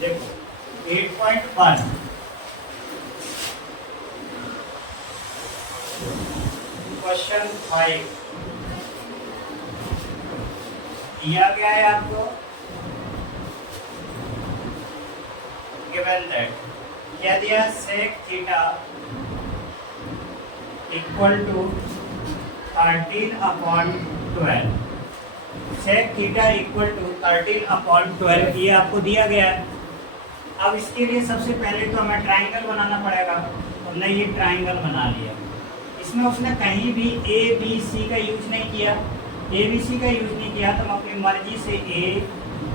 देखो 8.1 क्वेश्चन 5 दिया गया है आपको। गिवन दैट क्या दिया, sec theta equal to 13/12, sec theta equal to 13/12 ये आपको दिया गया है। अब इसके लिए सबसे पहले तो हमें ट्राइंगल बनाना पड़ेगा, और हमने ये ट्राइंगल बना लिया। इसमें उसने कहीं भी ए बी सी का यूज नहीं किया, ए बी सी का यूज नहीं किया तो हम अपनी मर्जी से ए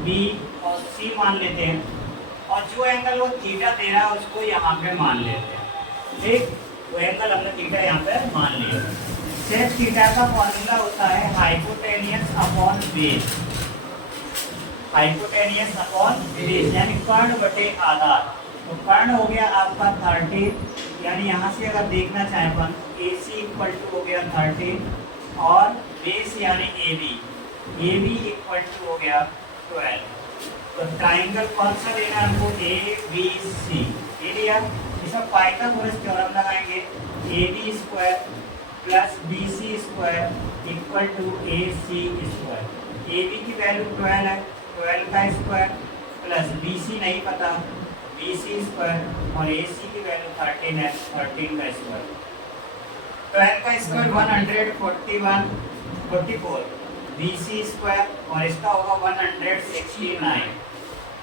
बी और सी मान लेते हैं, और जो एंगल वो थीटा दे रहा है उसको यहाँ पे मान लेते हैं। ठीक, वो एंगल हमने थीटा यहाँ पे मान लिया। सेक थीटा का फॉर्मूला होता है hypotenuse upon base, hypotenuse upon base यानी कर्ण बटे आधार। तो कर्ण हो गया आपका 13, यानी यहाँ से अगर देखना चाहें अपन ए सी इक्वल टू हो गया 13, और बेस यानी ए बी इक्वल टू हो गया 12। तो ट्राइंगल कौन सा लेना है हमको, ए बी सी, ये लिया। इसमें पाइथागोरस थ्योरम लगाएंगे, A B square plus B C square equal to A C square. A B की वैल्यू 12 है, 12 का स्क्वायर प्लस बी सी नहीं पता, बी सी स्क्वायर, और ए सी की वैल्यू 13 है, 13 का स्क्वायर। 12 का स्क्वायर 144, बी सी स्क्वायर, और इसका होगा 169।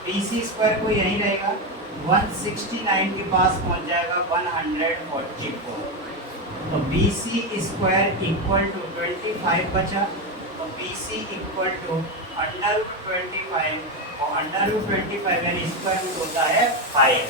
बी सी स्क्वायर को यही रहेगा, 169 के पास पहुंच जाएगा 144। तो B C square equal to 25 बचा, तो बी सी इक्वल टू √25, और √25 यानी स्क्वायर रूट होता है 5।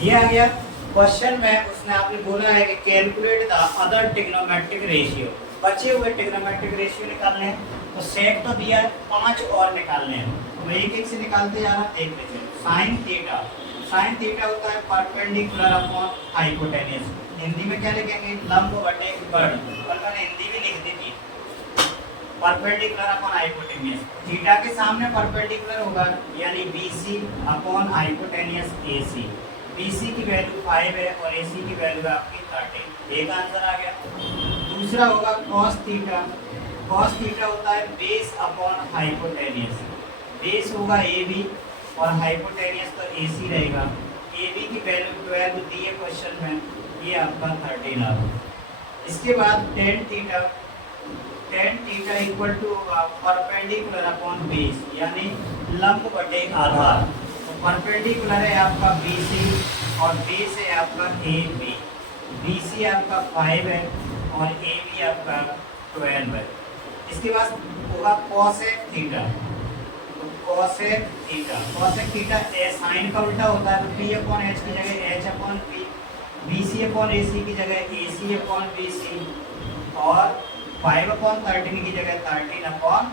ये आ गया। क्वेश्चन में उसने आपने बोला है कि calculate the other trigonometric ratio, बचे हुए ट्रिग्नोमेट्रिक रेशियो निकालने हैं। तो सेक तो दिया है, 5 और निकालने हैं, तो एक एक से निकालते जा रहा, देख लीजिए। साइन थीटा होता है परपेंडिकुलर अपॉन हाइपोटेनियस, हिंदी में क्या लिखेंगे, लंब बटे कर्ण, कल मैंने हिंदी भी लिख दी थी। परपेंडिकुलर अपॉन हाइपोटेनियस, थीटा के सामने परपेंडिकुलर होगा यानी BC upon hypotenuse AC। BC की वैल्यू 5 है और AC की वैल्यू है आपकी 13। एक आंसर आ गया। दूसरा होगा cos थीटा, cos थीटा होता है बेस अपॉन हाइपोटेनियस, बेस होगा AB और हाइपोटेनियस तो AC रहेगा। AB की वैल्यू 12 दी है क्वेश्चन में, ये आपका 13 आ गया। इसके बाद tan theta equal to perpendicular upon base यानी लंब बटे आधार। तो परपेंडिकुलर है आपका BC और बेस है आपका AB। BC आपका 5 है और AB आपका 12 है। इसके बाद होगा cosec थीटा, तो cosec थीटा साइन का उल्टा होता है, तो P/H की जगह H/P, BC अपॉन AC की जगह AC अपॉन BC, और 5/13 की जगह 13/5।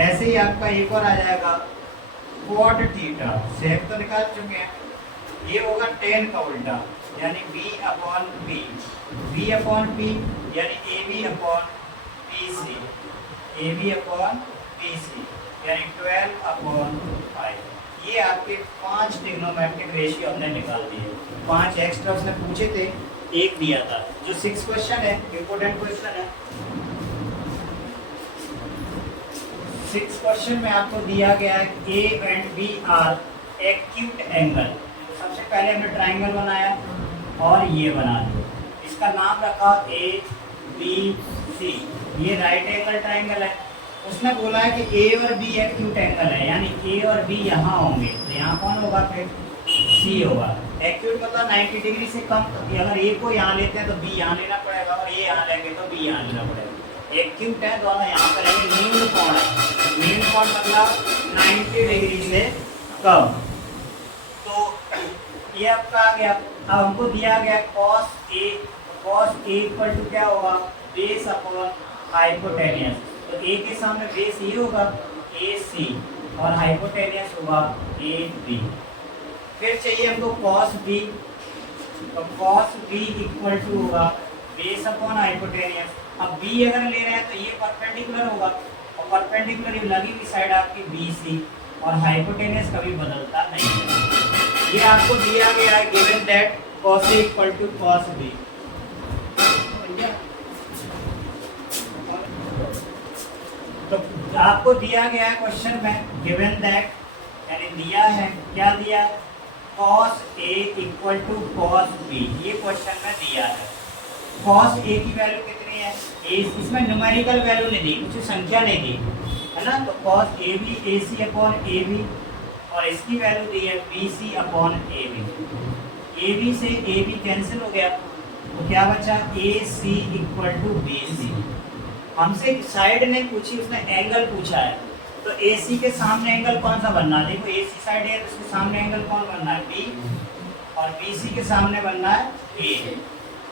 ऐसे ही आपका एक और आ जाएगा cot थीटा, सेक तो निकाल चुके हैं, ये होगा tan का उल्टा यानी B/P, B/P यानी AB/BC यानी 12/5। ये आपके 5 ट्रिग्नोमेट्रिक रेशियो हमने निकाल दिए। 5 एक्स्ट्रा उसने पूछे थे, एक दिया था। जो 6 क्वेश्चन है, इंपोर्टेंट क्वेश्चन है। 6 क्वेश्चन में आपको दिया गया है A and B are acute angle. सबसे पहले हमने ट्राइंगल बनाया और ये बना दिया, इसका नाम रखा ABC। ये राइट एंगल ट्राइंगल है। उसने बोला है कि A और B एक्यूट एंगल है, यानी A और B यहाँ होंगे, तो यहाँ कौन होगा, फिर C होगा। एक्यूट मतलब 90 डिग्री से कम, तो अगर A को यहाँ लेते हैं तो B यहाँ लेना पड़ेगा, और A यहाँ लेंगे तो B यहाँ लेना पड़ेगा। एक्यूट है, दोनों यहाँ पर रहेंगे। मीन कोण है, मीन कोण मतलब 90 डिग्री से कम। तो ये आपका आ गया। अब हमको दिया गया cos A इक्वल टू क्या होगा, बेस अपॉन हाइपोटेनियस। तो A के सामने बेस ये होगा AC और हाइपोटेनियस होगा AB। फिर चाहिए हमको cos B, तो cos B इक्वल टू होगा बेस अपॉन हाइपोटेनियस। अब B अगर ले रहे हैं तो ये परपेंडिकुलर होगा, और परपेंडिकुलर लगी हुई साइड आपकी BC, और हाइपोटेनियस कभी बदलता नहीं है। ये आपको दिया गया है given that cos A equal to cos B। तो आपको दिया गया है क्वेश्चन में गिवन दैट, यानी दिया है क्या दिया है, cos A equal to cos B। ये क्वेश्चन में दिया है। cos A की वैल्यू कितनी है, इसमें न्यूमेरिकल वैल्यू नहीं दी, कुछ संख्या नहीं दी है ना। तो cos AB AC upon AB, और इसकी वैल्यू दी है BC अपॉन AB। AB से AB कैंसिल हो गया, तो क्या बचा, AC इक्वल टू BC। हमसे साइड नहीं पूछी, उसने एंगल पूछा है। तो AC के सामने एंगल कौन सा बनना है, देखो AC साइड है तो उसके सामने एंगल कौन बनना है, B, और BC के सामने बनना है A।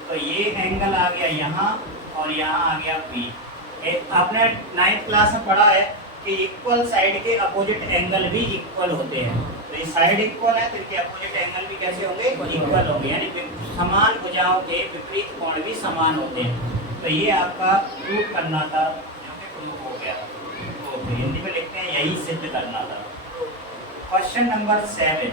तो ये एंगल आ गया यहाँ, और यहाँ आ गया B। आपने 9th क्लास में पढ़ा है कि इक्वल साइड के अपोजिट एंगल भी इक्वल होते हैं। तो ये साइड इक्वल है तो इनके अपोजिट एंगल भी कैसे होंगे, इक्वल होंगे, यानी समान भुजाओं के विपरीत कोण भी समान होते हैं। तो ये आपका प्रूव करना था, जो कि प्रूव हो गया। तो हिंदी में लिखते हैं यही सिद्ध करना था। क्वेश्चन नंबर 7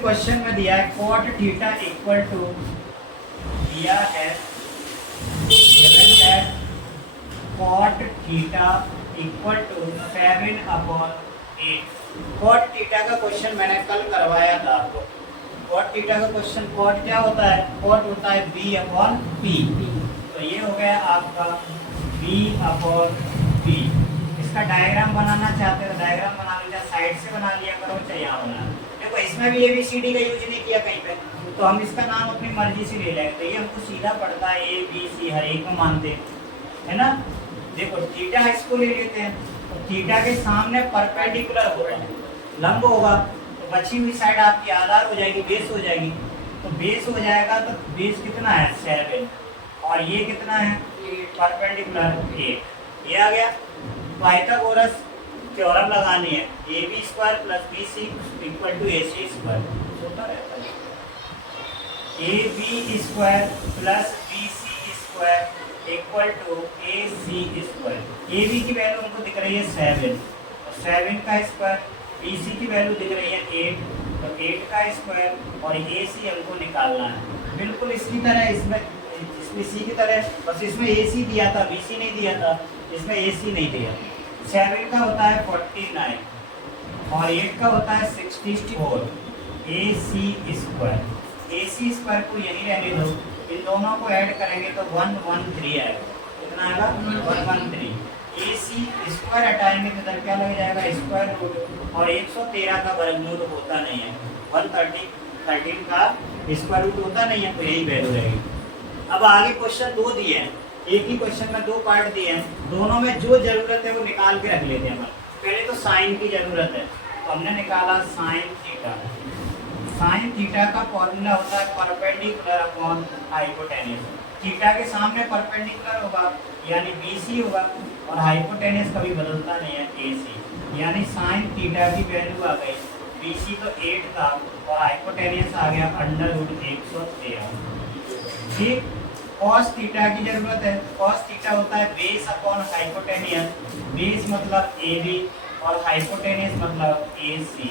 क्वेश्चन में दिया है cot थीटा इक्वल टू, दिया है given that cot theta equal to 7 upon 8। cot theta का क्वेश्चन मैंने कल करवाया था आपको। cot थीटा का क्वेश्चन, cot क्या होता है, cot होता है b अपॉन p। तो ये हो गया आपका b अपॉन p। इसका डायग्राम बनाना चाहते हो, डायग्राम बना लो, चाहे साइड से बना लिया करो, चाहे यहाँ बना। देखो इसमें भी ABCD का यूज नहीं किया कहीं पे, तो हम इसका नाम अपनी मर्जी से ले लेंगे। तो ये हमको सीधा पड़ता है, ABC हर एक में मानते है ना। देखो थीटा इसको ले लेते हैं, तो थीटा के सामने परपेंडिकुलर होगा, लंब होगा, तो बची हुई साइड आपकी आधार हो जाएगी, बेस हो जाएगी। तो बेस हो जाएगा, तो बेस कितना है 7, और ये कितना है परपेंडिकुलर 8। ये आ गया। पाइथागोरस थ्योरम लगानी है, AB square plus BC equal to AC square होता रहता है। AB square plus BC square equal to AC square. AB की वैल्यू हमको दिख रही है 7, तो 7 का स्क्वायर, BC की वैल्यू दिख रही है 8, तो 8 का स्क्वायर, और AC हमको निकालना है। बिल्कुल इसकी तरह इसमें C की तरह, बस इसमें AC दिया था, BC नहीं दिया था, इसमें AC नहीं दिया। 7 का होता है 49, और 8 का होता है 64। AC स्क्वायर, AC स्क्वायर को यही रहने दो, इन दोनों को ऐड करेंगे तो 113 आएगा। कितना आएगा 113। AC स्क्वायर हटाएंगे तो इधर क्या लग जाएगा, स्क्वायर रूट, और 113 का वर्गमूल होता नहीं है, 113 का स्क्वायर रूट होता नहीं है, तो यही वैल्यू रहेगी। अब आगे क्वेश्चन 2 दिए हैं, एक ही क्वेश्चन में 2 पार्ट दिए हैं, दोनों में जो जरूरत है वो निकाल के रख लेते हैं। पहले तो साइन की जरूरत है, तो हमने निकाला साइन थीटा। साइन थीटा का फॉर्मूला होता है परपेंडिकुलर अपॉन हाइपोटेन्यूज। थीटा के सामने परपेंडिकुलर होगा यानी BC होगा, और हाइपोटेन्यूज कभी बदलता नहीं है AC, यानी साइन थीटा की वैल्यू आ गई, BC तो 8 था, और हाइपोटेन्यूज आ गया √113। ठीक। cos थीटा की जरूरत है, cos थीटा होता है बेस अपॉन हाइपोटेन्यूज, बेस मतलब AB और हाइपोटेन्यूज मतलब AC।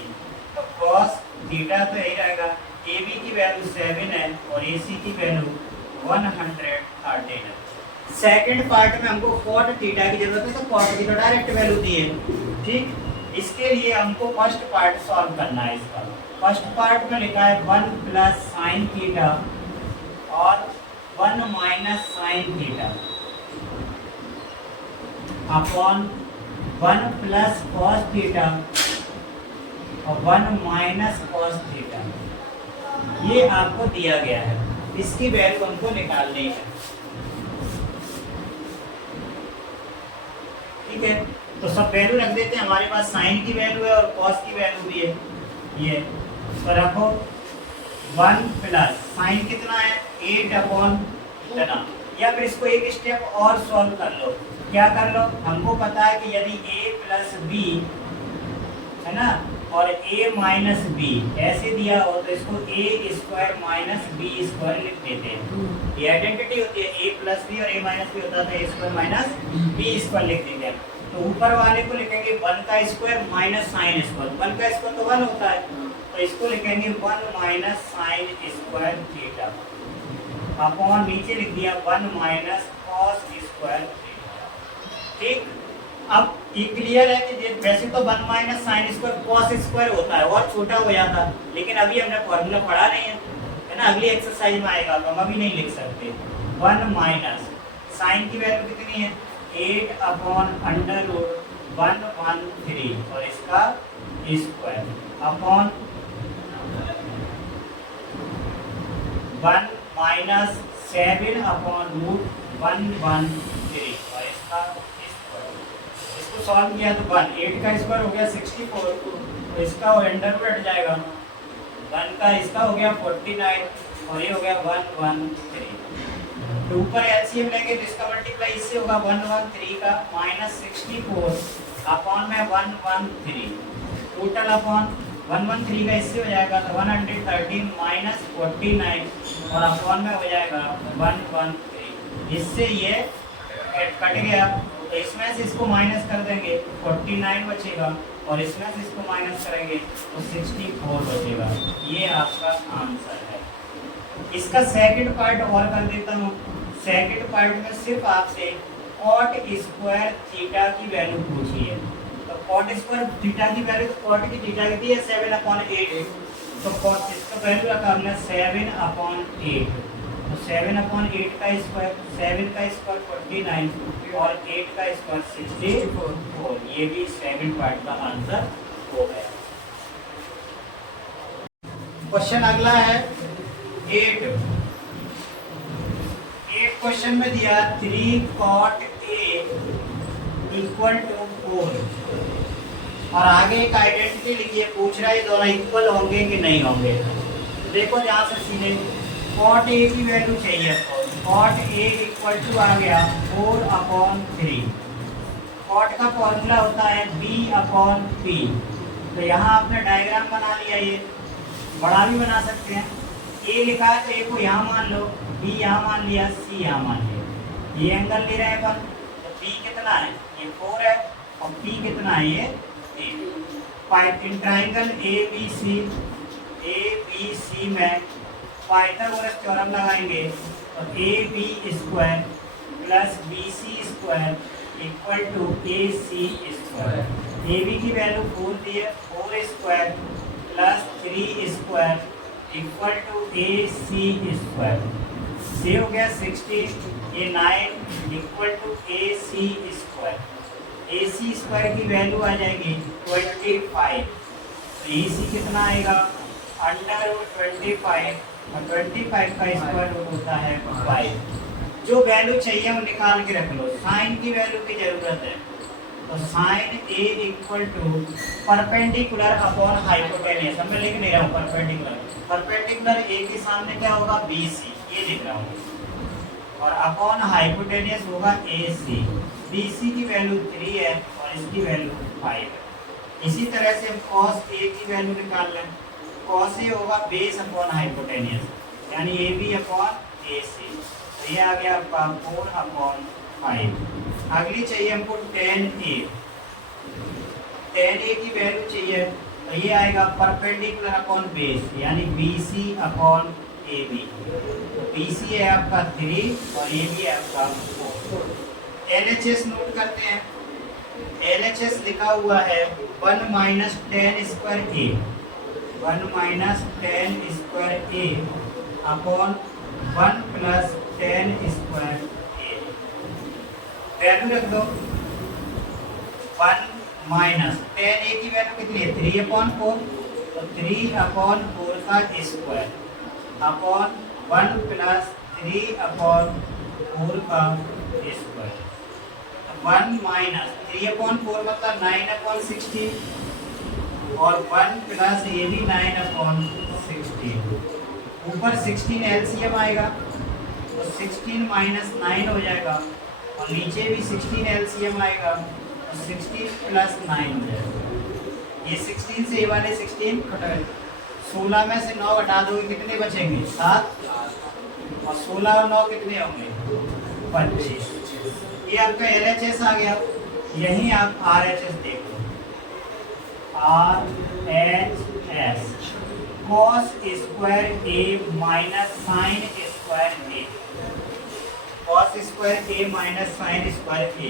तो cos थीटा तो यही रहेगा, AB की वैल्यू 7 है और AC की वैल्यू 113 है। सेकंड पार्ट में हमको cot थीटा की जरूरत है, तो cot की तो डायरेक्ट वैल्यू दी है। ठीक, इसके लिए हमको फर्स्ट पार्ट सॉल्व करना है। इसका फर्स्ट पार्ट में लिखा है 1 प्लस साइन थीटा और 1 minus sine theta upon 1 plus cos theta और 1 माइनस कॉस थीटा। ये आपको दिया गया है, इसकी वैल्यू हमको निकालनी है। ठीक है, तो सब वैल्यू रख देते हैं। हमारे पास साइन की वैल्यू है और कॉस की वैल्यू भी है। ये तो रखो 1 प्लस साइन कितना है 8 अपॉन इतना, या फिर इसको एक स्टेप और सॉल्व कर लो। क्या कर लो, हमको पता है कि यदि a प्लस बी है ना और a माइनस बी ऐसे दिया हो तो इसको a square minus B square लिख देते हैं। ये आइडेंटिटी होती है, a प्लस बी और a माइनस बी होता है तो a square minus B square लिख देते हैं। तो ऊपर वाले को लिखेंगे 1 का स्क्वायर माइनस साइन स्क्वायर, 1 का स्क्वायर तो 1 होता है, तो इसको लिखेंगे 1 minus sine square theta upon नीचे लिख दिया 1 माइनस कॉस स्क्वायर थीटा। ठीक, अब ये क्लियर है कि वैसे तो 1 minus sine square cos square होता है और छोटा हो जाता, लेकिन अभी हमने फॉर्मूला पढ़ा नहीं है ना, अगली एक्सरसाइज में आएगा तो हम अभी नहीं लिख सकते। 1 माइनस साइन की वैल्यू कितनी है 8 अपॉन अंडर रूट 113 और इसका square upon 1 minus 7 upon root 113 और इसका स्क्वायर। इसको सॉल्व किया तो 8 का स्क्वायर हो गया 64, तो इसका अंडर रूट हट जाएगा, 1 का इसका हो गया 49 और ये हो गया 113। तो ऊपर एलसीएम लेंगे तो इसका मल्टीप्लाई इससे होगा 113 का माइनस 64 अपॉन में 113 टोटल अपॉन 113 का इससे हो जाएगा तो 113 माइनस 49 और अपॉन में हो जाएगा 113। इससे ये कट गया तो इसमें से इसको माइनस कर देंगे 49 बचेगा और इसमें से इसको माइनस करेंगे तो 64 बचेगा। ये आपका आंसर है। इसका सेकंड पार्ट और कर देता हूँ। सेकंड पार्ट में सिर्फ आपसे कॉट स्क्वायर थीटा की वैल्यू पूछी है, तो कॉट स्क्वायर थीटा की वैल्यू, तो कॉट की थीटा कितनी है 7/8, तो कॉट इसका वैल्यू रखा हमने 7/8, तो 7/8 का स्क्वायर, 7 का स्क्वायर 49 और 8 का स्क्वायर 64। ये भी सेकंड पार्ट का आंसर हो गया। क्वेश्चन अगला है 8 क्वेश्चन में दिया 3 cot A इक्वल टू 4 और आगे एक आइडेंटिटी लिखिए, पूछ रहा है ये दोनों इक्वल होंगे कि नहीं होंगे। तो देखो जहाँ से सीधे cot A की वैल्यू चाहिए, cot A इक्वल टू आ गया 4/3। cot का फॉर्मूला होता है B/P। तो यहाँ आपने डायग्राम बना लिया, ये बड़ा भी बना सकते हैं। A लिखा है तो A को यहाँ मान लो, B यहाँ मान लिया, C यहाँ मान लिया। ये एंगल ले रहे हैं अपन, तो B कितना है ये 4 है और P कितना है ये 8। इन ट्राइंगल ABC में पाइथागोरस थ्योरम लगाएंगे तो AB² plus BC² equal to AC²। AB की वैल्यू 4 दी है, 4² प्लस 3² इक्वल टू AC²। से हो गया 16, ये 9 इक्वल टू AC²। AC² की वैल्यू आ जाएगी 25, तो AC कितना आएगा √25 और 25 का स्क्वायर रूट होता है 5। जो वैल्यू चाहिए वो निकाल के रख लो। साइन की वैल्यू की जरूरत है, तो sine A equal to perpendicular upon hypotenuse, मैं लिख नहीं रहा हूँ परपेंडिकुलर A के सामने क्या होगा BC, ये लिख रहा हूँ, और अपॉन हाइपोटेनियस होगा AC। BC की वैल्यू 3 है और इसकी वैल्यू 5 है। इसी तरह से हम cos A की वैल्यू निकाल लें, cos A होगा बेस अपॉन हाइपोटेनियस यानी AB/AC, तो ये आ गया आपका 4/5। अगली चाहिए हमको tan A की वैल्यू चाहिए, तो ये आएगा परपेंडिकुलर अपॉन बेस यानी BC/AB। तो BC है आपका 3 और AB है आपका 4। LHS नोट करते हैं। LHS लिखा हुआ है 1 minus tan square A, 1 minus tan square A upon 1 plus tan square A। Value रख दो 1 माइनस tan A की वैल्यू कितनी है 3/4, तो 3/4 का स्क्वायर अपॉन 1 प्लस 3/4 का स्क्वायर। 1 माइनस 3/4 मतलब 9/16 और 1 प्लस ये भी 9/16। ऊपर 16 LCM आएगा तो 16 माइनस 9 हो जाएगा और नीचे भी 16 LCM आएगा तो 16 प्लस 9 हो जाएगा। ये 16 से ये वाले 16 कट, 16 में से 9 घटा दोगे कितने बचेंगे 7, और 16 और 9 कितने होंगे 25। ये आपका LHS आ गया। यहीं आप आर एच एस देख लो, R H S cos square A minus sine square A, cos square A minus sine square A.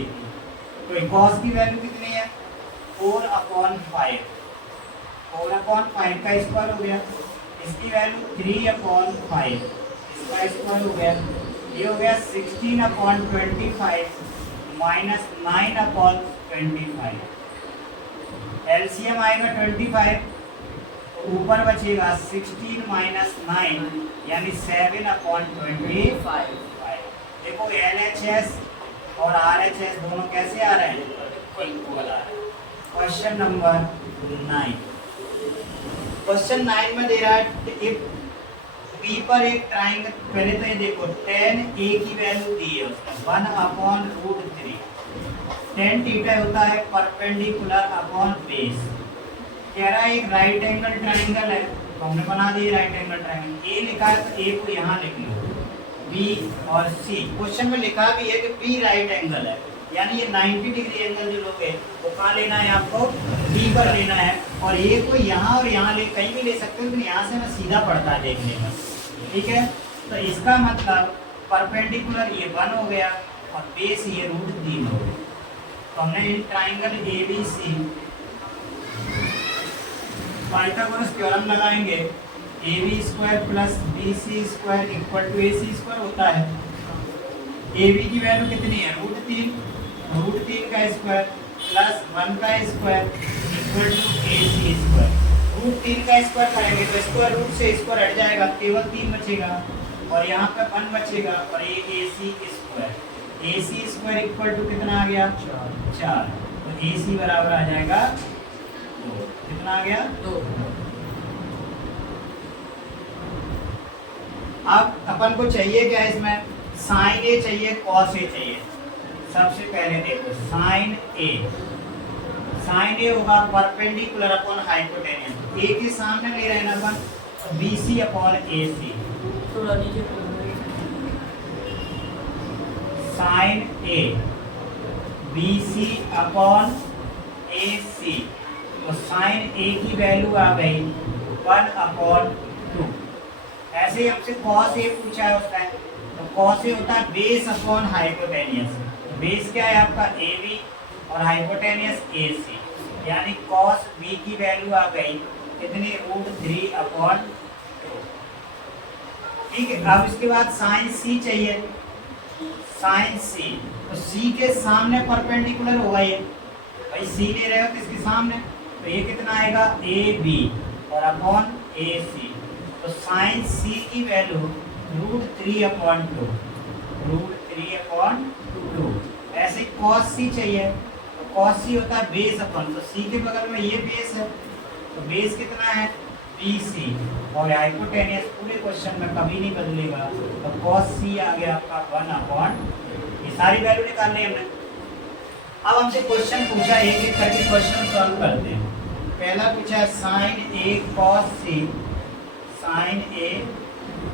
तो कॉस की वैल्यू कितनी है 4/5, 4/5 का स्क्वायर हो गया, इसकी वैल्यू 3/5, इसका स्क्वायर हो गया, ये हो गया 16/25 माइनस 9/25। एलसीएम आएगा 25, तो ऊपर बचेगा 16 माइनस 9 यानी 7/25। देखो LHS और RHS दोनों कैसे आ रहे हैं, इक्वल आ रहे हैं। क्वेश्चन नंबर 9, क्वेश्चन 9 में दे रहा है एक P पर एक ट्राइंगल, पहले तो ये देखो tan A की वैल्यू दी है उसने 1/√3। tan थीटा होता है परपेंडिकुलर अपॉन बेस। कह रहा है एक राइट एंगल ट्राइंगल है, तो हमने बना दिया राइट एंगल ट्राइंगल। A लिखा है तो A को यहाँ लिख लो, B और C। क्वेश्चन में लिखा भी है कि B राइट एंगल है, यानी ये 90 डिग्री एंगल जो लोगे वो कहाँ लेना है आपको, B पर लेना है। और A को यहाँ और यहाँ ले, कहीं भी ले सकते हो, लेकिन यहाँ से ना सीधा पड़ता है देखने में, ठीक है। तो इसका मतलब परपेंडिकुलर ये 1 हो गया और बेस ये √3 हो गया। तो हमने इन ट्राइंगल ABC पाइथागोरस थ्योरम लगाएंगे, AB² plus BC² equal to AC² होता है। AB की वैल्यू कितनी है √3, √3 का स्क्वायर प्लस 1 का स्क्वायर इक्वल टू AC²। √3 का स्क्वायर करेंगे तो स्क्वायर रूट से स्क्वायर हट जाएगा, केवल 3 बचेगा और यहाँ पे 1 बचेगा और ये AC² इक्वल टू कितना आ गया 4। तो AC बराबर आ जाएगा 2। कितना आ गया 2। अब अपन को चाहिए क्या इसमें, साइन ए चाहिए, कॉस ए चाहिए। सबसे पहले देखो साइन ए होगा परपेंडिकुलर अपॉन हाइपोटेन्यूस, ए के सामने ले रहे हैं अपन BC अपॉन AC। थोड़ा नीचे साइन ए BC अपॉन AC, तो साइन ए की वैल्यू आ गई 1/2। ऐसे ही हमसे कॉस ए पूछा है उसका, तो कॉस ए होता है बेस अपॉन हाइपोटेनियस। बेस क्या है आपका AB और हाइपोटेनियस AC, यानी कॉस B की वैल्यू आ गई कितनी √3/2। ठीक है। अब इसके बाद साइन C चाहिए, साइन C, तो C के सामने परपेंडिकुलर होगा ये, भाई C ले रहे हो तो इसके सामने, तो ये कितना आएगा AB और अपॉन AC। तो साइन C की वैल्यू √3/2, √3/2। ऐसे cos C चाहिए, तो cos C होता है बेस अपॉन, तो C के बगल में ये बेस है, तो बेस कितना है BC और हाइपोटेनियस पूरे क्वेश्चन में कभी नहीं बदलेगा, तो cos C आ गया आपका 1/, ये सारी वैल्यू निकालनी है हमने। अब हमसे क्वेश्चन पूछा, एक एक करके क्वेश्चन सॉल्व करते हैं। पहला पूछा है sine A cos C, sine A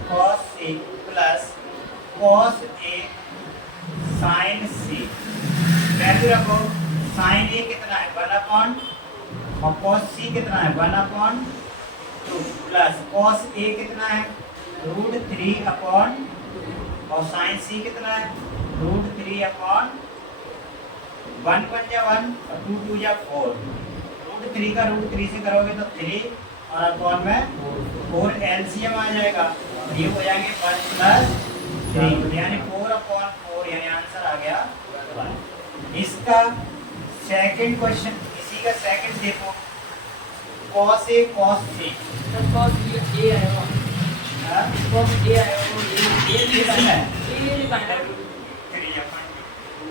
cos C plus cos A sine C। Value रखो, साइन A कितना है 1/, और cos C कितना है 1/2 प्लस cos A कितना है √3/, और साइन C कितना है √3/, 1 1 जा 1 और 2 2 जा 4, √3 का √3 से करोगे तो 3 और अपॉन में 4 एलसीएम आ जाएगा, ये हो जाएंगे 1 + 3 यानी 4/4, यानी आंसर आ गया 1। इसका सेकंड क्वेश्चन, इसी का सेकंड देखो, cos A cos C, तो cos A आएगा, cos A आएगा, ये कितना है ये लिखना है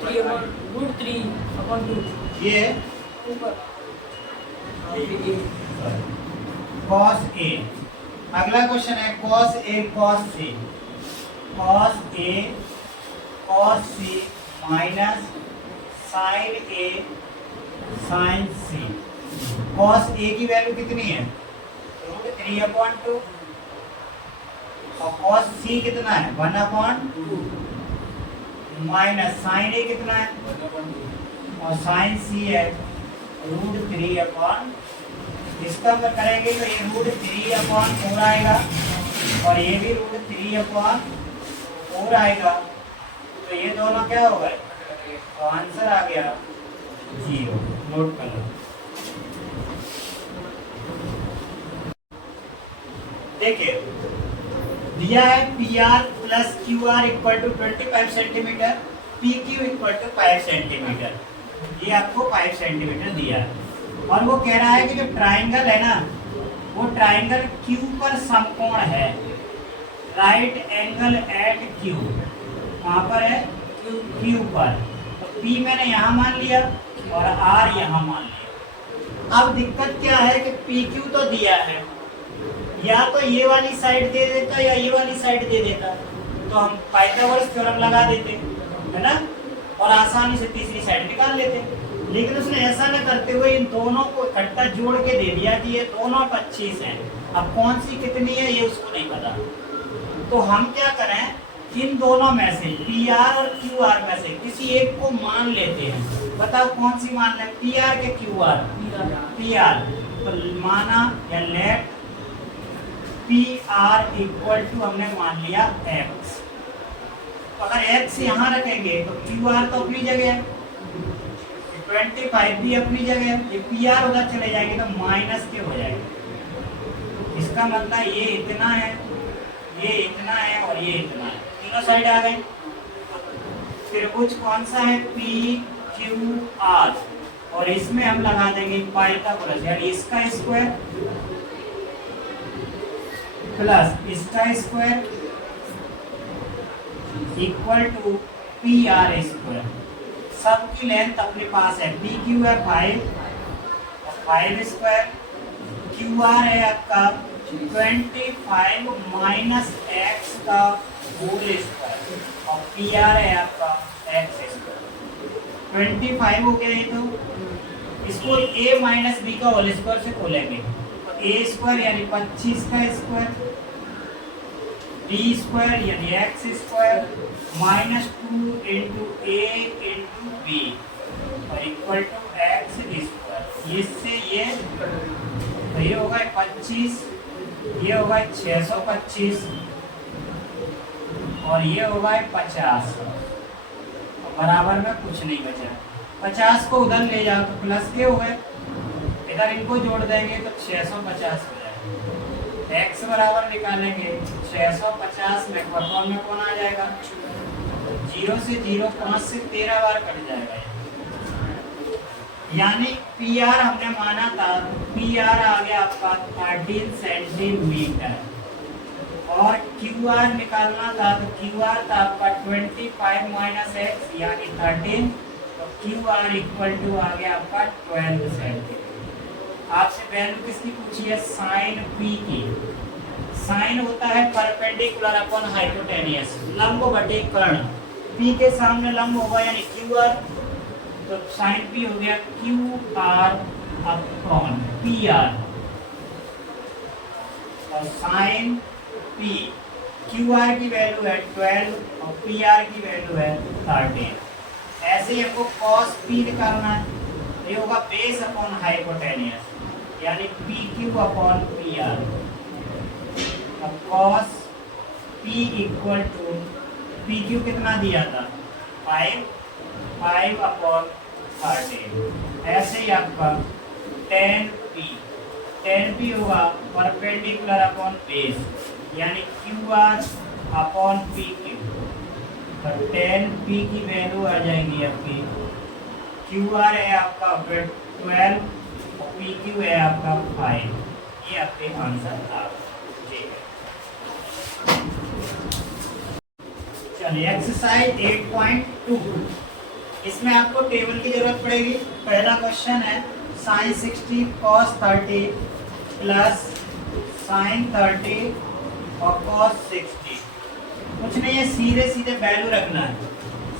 3/√3/2, ये ऊपर cos A। अगला क्वेश्चन है cos A cos C, cos A cos C minus sin A sin C। cos A की वैल्यू कितनी है √3/2 और cos C कितना है 1/2 माइनस sin A कितना है और साइन सी एक्स √3 इसका अगर करेंगे तो ये √3/4 आएगा और ये भी √3/4 आएगा। तो ये दोनों क्या हो गए, तो आंसर आ गया 0। नोट कर लो। देखिए दिया है PR + QR = 25 centimetre, PQ = 5 centimetre. ये आपको 5 सेंटीमीटर दिया है और वो कह रहा है कि जो ट्राइंगल है ना, वो ट्राइंगल Q पर समकोण है, राइट एंगल एट Q। कहाँ पर है, Q पर। तो P मैंने यहाँ मान लिया और R यहाँ मान लिया। अब दिक्कत क्या है कि PQ तो दिया है, या तो ये वाली साइड दे देता या ये वाली साइड दे देता, तो हम पाइथागोरस थ्योरम लगा देते, है ना, और आसानी से तीसरी साइड निकाल लेते। लेकिन उसने ऐसा न करते हुए इन दोनों को इकट्ठा जोड़ के दे दिया कि ये दोनों 25 हैं। अब कौन सी कितनी है ये उसको नहीं पता, तो हम क्या करें, इन दोनों में से PR और QR में से किसी एक को मान लेते हैं। बताओ कौन सी मान लें, PR के QR? PR। तो माना या लेट PR = हमने मान लिया X। तो अगर X यहाँ रखेंगे तो QR तो अपनी जगह है, 25 भी अपनी जगह है, ये PR उधर चले जाएंगे तो माइनस के हो जाएंगे। इसका मतलब ये इतना है, ये इतना है और ये इतना है, तीनों साइड आ गए। त्रिभुज कौन सा है, PQR, और इसमें हम लगा देंगे पाइथागोरस, यानी इसका स्क्वायर प्लस इसका स्क्वायर = PR स्क्वायर। सबकी लेंथ अपने पास है, PQ है 5 और 5 स्क्वायर, QR है आपका 25 - X का होल स्क्वायर और PR है आपका X स्क्वायर। 25 हो गया ये, तो इसको A - B का होल स्क्वायर से खोलेंगे तो A स्क्वायर यानी 25 का स्क्वायर, B स्क्वायर यानी X स्क्वायर -2 × A × B और = X स्क्वायर। इससे ये तो ये होगा 25, ये होगा 625 और ये होगा 50, बराबर में कुछ नहीं बचा। 50 को उधर ले जाओ तो प्लस के हो गए, इधर इनको जोड़ देंगे तो 650 हो जाएगा। X बराबर निकालेंगे 650 में कौन आ जाएगा, 0 से 0 5 से 13 बार कट जाएगा। यानी PR हमने माना था, PR आ गया आपका 13 सेंटीमीटर और QR निकालना था तो QR था आपका 25 - X यानी 13, तो QR = आ गया आपका 12 सेंटीमीटर। आपसे वैल्यू किसकी पूछी है, साइन P की। साइन होता है परपेंडिकुलर अपॉन हाइपोटेनियस, लंब बटे कर्ण। P के सामने लंब होगा यानी QR, तो साइन P हो गया QR अपॉन PR और साइन P, QR की वैल्यू है 12 और PR की वैल्यू है 13। ऐसे ही हमको cos P निकालना है, ये होगा बेस अपॉन हाइपोटेनियस यानी PQ अपॉन PR। अब cos P = PQ कितना दिया था, 5/13। ऐसे ही आपका tan P होगा परपेंडिकुलर अपॉन बेस यानी QR अपॉन PQ। तो tan P की वैल्यू आ जाएगी आपकी, QR है आपका 12 और PQ है आपका 5। ये आपके आंसर आ गए। चलिए एक्सरसाइज 8.2, इसमें आपको टेबल की जरूरत पड़ेगी। पहला क्वेश्चन है sin 60 cos 30 प्लस sin 30 और cos 60। कुछ नहीं है, सीधे सीधे वैल्यू रखना है।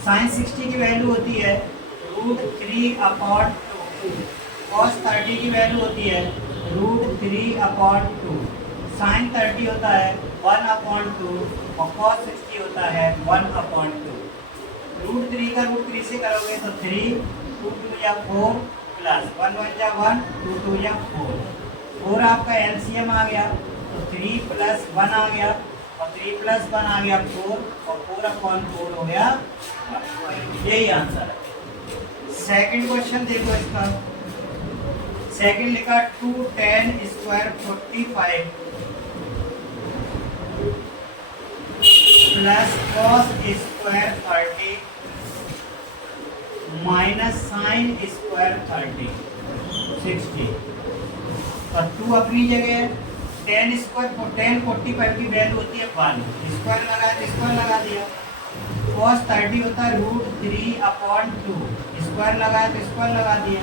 sin 60 की वैल्यू होती है √3/2, cos 30 की वैल्यू होती है √3/2, sin 30 होता है 1/2 और cos 60 होता है 1/2। √3 का √3 से करोगे तो 3 2 2 या 4 प्लस 1 1 जा 1 2 2 या 4 4 आपका एलसीएम आ गया तो 3 प्लस 1 आ गया और 3 प्लस 1 आ गया 4 और 4/4 हो गया 1। यही आंसर है। सेकंड क्वेश्चन देखो इसका। सेकंड लिखा 2 10 square 45 plus cos square 30 minus sine square 30 60 और 2 अपनी जगह 10 स्क्वायर 10 45 की वैल्यू होती है 1 स्क्वायर लगा स्क्वायर लगा दिया। cos 30 होता है √3/2 स्क्वायर लगाया तो स्क्वायर लगा दिया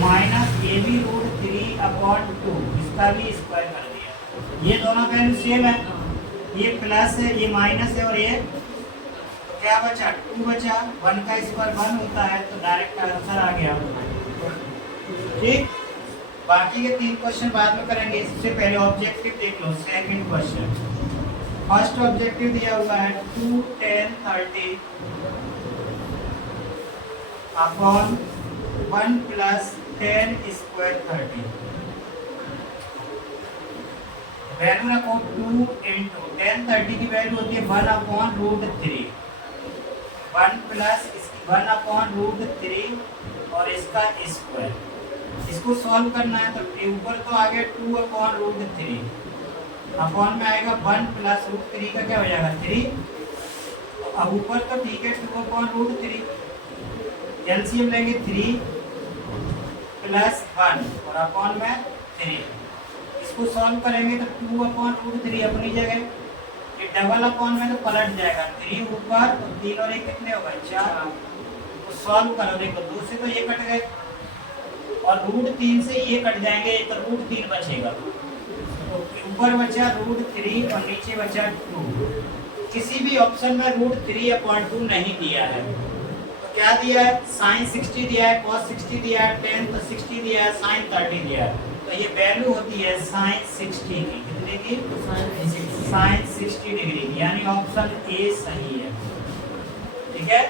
माइनस ये भी √3/2 इसका भी स्क्वायर कर दिया। ये दोनों वैल्यू सेम है, ये प्लस है ये माइनस है और ये तो क्या बचा 2 बचा 1 का स्क्वायर 1 होता है तो डायरेक्ट आंसर आ गया। ठीक, बाकी के 3 क्वेश्चन बाद में करेंगे। इससे पहले ऑब्जेक्टिव देख लो। सेकंड क्वेश्चन फर्स्ट ऑब्जेक्टिव दिया हुआ है 2 10 30 अपॉन 1 प्लस 10 स्क्वायर 30 वैल्यू रखो 2 इंटू 10 30 की वैल्यू होती है 1/√3 1 प्लस 1/√3 और इसका स्क्वायर। इसको सॉल्व करना है तो ऊपर तो आ गया 2/√3 अपॉन में आएगा 1 प्लस √3 का क्या हो जाएगा 3। अब ऊपर तो ठीक है 2/√3 एलसीएम लेंगे 3 प्लस 1 और अपॉन में 3। इसको सॉल्व करेंगे तो 2/√3 अपनी जगह, ये डबल अपॉन में तो पलट जाएगा 3 ऊपर और 3 और 1 कितने हो गए 4। तो सॉल्व करो, देखो 2 से तो ये कट गए और √3 से ये कट जाएंगे तो √3 बचेगा। ऊपर बचा √3 और नीचे बचा 2। किसी भी ऑप्शन में √3/2 नहीं दिया है तो क्या दिया है sin 60 दिया है, cos 60 दिया है, tan 60 दिया है, sin 30 दिया है। तो ये वैल्यू होती है sin 60 की, कितने की sin 60 डिग्री, यानी ऑप्शन ए सही है। ठीक है,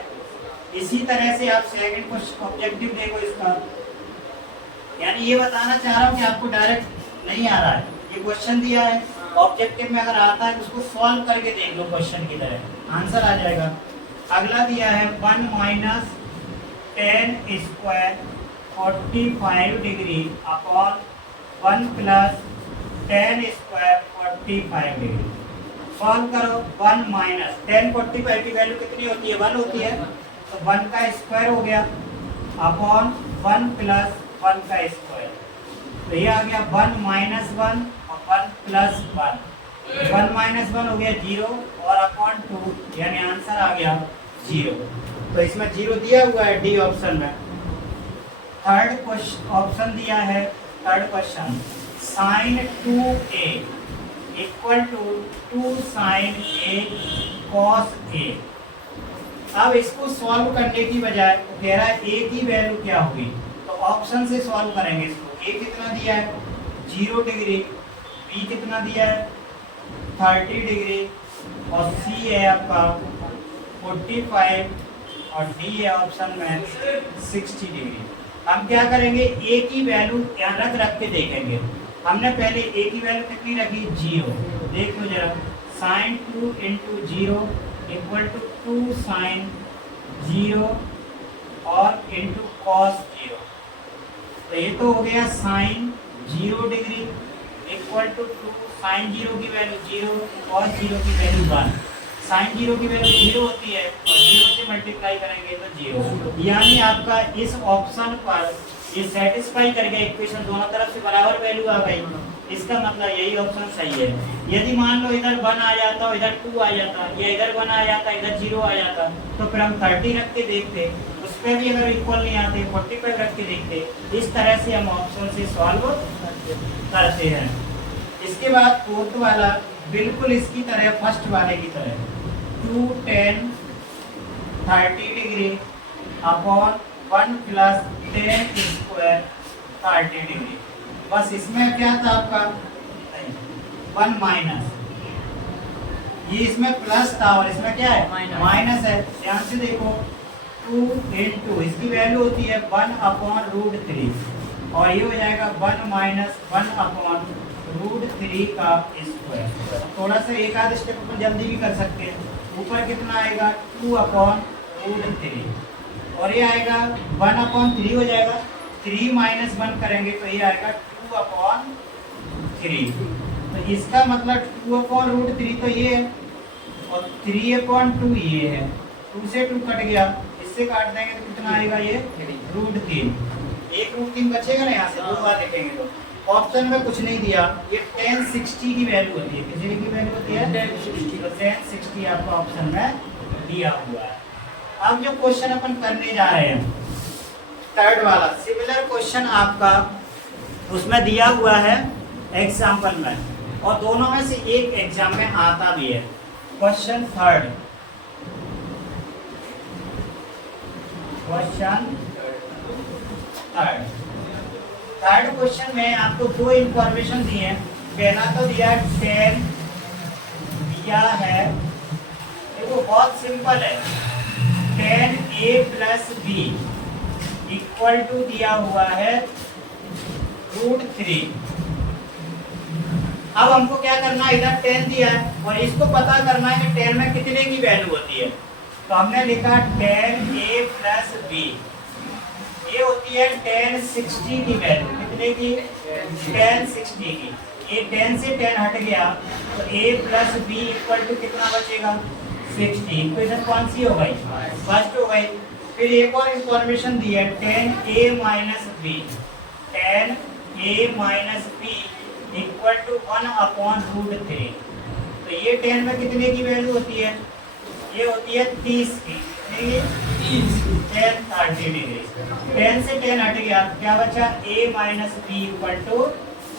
इसी तरह से आप सेकंड क्वेश्चन ऑब्जेक्टिव देखो इसका। यानी ये बताना चाह रहा हूँ कि आपको डायरेक्ट नहीं आ रहा है, ये क्वेश्चन दिया है ऑब्जेक्टिव में अगर आता है तो उसको सॉल्व करके देख लो क्वेश्चन की तरह आंसर आ जाएगा। अगला दिया है 1 minus 10 square 45 degree upon 1 plus 10 square 45 degree. Solve करो 1 माइनस 10 45 की वैल्यू कितनी होती है 1 होती है तो 1 का स्क्वायर हो गया अपॉन 1 प्लस 1 का स्क्वायर। तो ये आ गया 1 माइनस 1 और 1 प्लस 1। 1 माइनस 1 हो गया 0 और अपॉन 2 यानी आंसर आ गया 0। तो इसमें 0 दिया हुआ है डी ऑप्शन में। थर्ड क्वेश्चन ऑप्शन दिया है third question sin 2a equal to 2 sin a cos a। अब इसको सॉल्व करने की बजाय तो कह रहा है a की वैल्यू क्या होगी तो ऑप्शन से सॉल्व करेंगे इसको। a कितना दिया है 0 डिग्री, b कितना दिया है 30 डिग्री और c है आपका 45 और d है ऑप्शन में 60 डिग्री। हम क्या करेंगे a की वैल्यू रख रख के देखेंगे। हमने पहले a की वैल्यू कितनी रखी 0। देख लो जरा sin 2 into 0 equal to 2 sin 0 और इंटू cos 0। तो ये तो हो गया sin 0 degree equal to 2 sin 0 की वैल्यू 0 cos 0 की वैल्यू 1। sin 0 की वैल्यू 0 होती है और 0 से मल्टीप्लाई करेंगे तो 0। यानी आपका इस ऑप्शन पर ये सेटिस्फाई कर गया, इक्वेशन दोनों तरफ से बराबर वैल्यू आ गई। इसका मतलब यही ऑप्शन सही है। यदि मान लो इधर 1 आ जाता और इधर 2 आ जाता या इधर 1 आ जाता इधर 0 आ जाता तो फिर हम 30 रख के देखते, उस पर भी अगर इक्वल नहीं आते 45 रख के देखते। इस तरह से हम ऑप्शन से सॉल्व करते हैं। इसके बाद फोर्थ वाला बिल्कुल इसकी तरह फर्स्ट वाले की तरह 2 10 30 degree upon 1 plus 10 square 30 degree. बस इसमें क्या था आपका 1 माइनस, ये इसमें प्लस था और इसमें क्या है माइनस है। ध्यान से देखो 2 इंटू इसकी वैल्यू होती है 1/√3 और ये हो जाएगा 1 माइनस 1/√3 का स्क्वायर। थोड़ा सा एक आध स्टेप अपन जल्दी भी कर सकते हैं। ऊपर कितना आएगा 2/√3 और ये आएगा 1/3 हो जाएगा। 3 माइनस 1 करेंगे तो ये आएगा 2/3। तो इसका मतलब 2/√3 तो ये है और 3/2 ये है। 2 से 2 कट गया, इससे काट देंगे तो कितना आएगा ये √3। एक √3 बचेगा ना यहाँ से, दो बार लिखेंगे तो। ऑप्शन में कुछ नहीं दिया, ये tan 60 की वैल्यू होती है। कितने की वैल्यू होती है? tan 60 आपका ऑप्शन में दिया हुआ है। अब जो क्वेश्चन अपन करने जा रहे हैं थर्ड वाला, सिमिलर क्वेश्चन आपका उसमें दिया हुआ है एग्जाम्पल में, और दोनों में से एक एग्जाम में आता भी है। क्वेश्चन थर्ड, थर्ड क्वेश्चन में आपको दो इंफॉर्मेशन दी है। पहला तो दिया tan दिया है, देखो बहुत सिंपल है, tan a plus B equal to दिया हुआ है √3। अब हमको क्या करना है, इधर tan दिया है और इसको पता करना है कि tan में कितने की वैल्यू होती है। तो हमने लिखा tan a प्लस बी, ये होती है tan 60 की वैल्यू। कितने की? tan 60 की। ये tan से tan हट गया तो a plus B equal to कितना बचेगा? 60। इक्वेशन कौन सी हो गई? फर्स्ट हो गई। फिर एक और इंफॉर्मेशन दी है tan a minus B, tan a minus B equal to 1/√3। तो ये tan में कितने की वैल्यू होती है? ये होती है 30 की। tan 30 degree. tan से tan हट गया, क्या बचा? a minus B equal to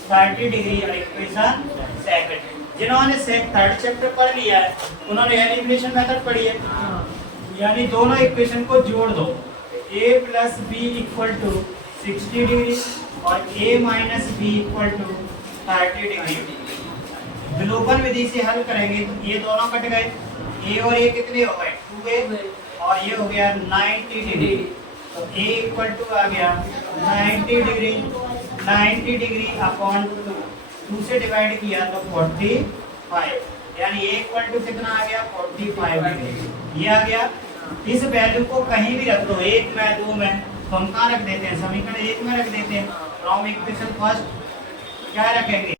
30 degree और इक्वेशन सेकंड। जिन्होंने थर्ड चैप्टर पढ़ लिया है उन्होंने एलिमिनेशन मेथड पढ़ी है, यानी दोनों इक्वेशन को जोड़ दो। a plus B equal to 60 degree और a minus B equal to 30 degree. विलोपन विधि से हल करेंगे तो ये दोनों कट गए, a और a कितने हो गए? 2a और ये हो गया 90 डिग्री। तो a इक्वल टू आ गया 90 डिग्री, 90 डिग्री अपॉन 2 से डिवाइड किया तो 45, यानी a इक्वल टू कितना आ गया? 45 डिग्री। ये आ गया। इस वैल्यू को कहीं भी रख दो, 1 में 2 में, तो हम कहाँ रख देते हैं? समीकरण 1 में रख देते हैं। फ्रॉम इक्वेशन फर्स्ट क्या रखेंगे?